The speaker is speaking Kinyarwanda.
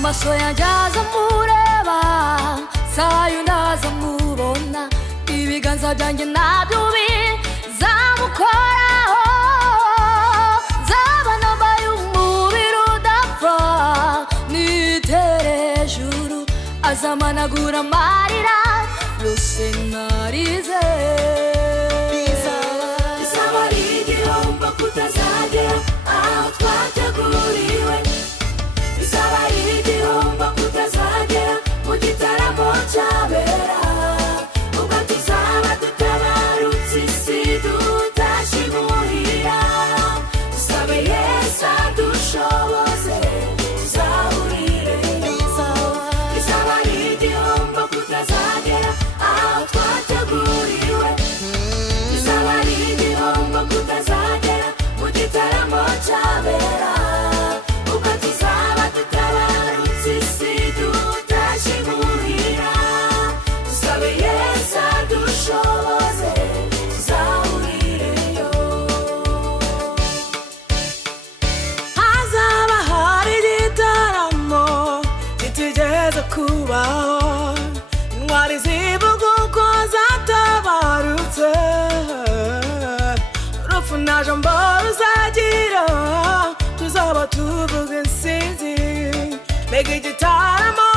amaso yanjye azamureba sayo ntazamubona ibiganza byanjye nabyo bizamukoraho nzaba nambaye umubiri udapfa nitere hejuru azamanagura amarira yose narize bizaba ari igihombo kutazagera aho twateguriwe bizaba ari igihombo kutazagera mu gitaramo cyabera ubwo tuzaba dutabarutse isi tutashimuhira dusabe Yesu adushoboze tuzahurireyo bizaba ari igihombo kutazagera aho twateguriwe bizaba ari igihombo kutazagera mu gitaramo cyabera ubwo tuzaba dutabarutse isi tutashimuhira dusabe Yesu adushoboze tuzahurireyo hazaba hari igitaramo kitigeze kubaho intwari zivuga uko zatabarutse urupfu nta jambo ruzagira tuzaba tuvuga intsinzi mbega igitaramo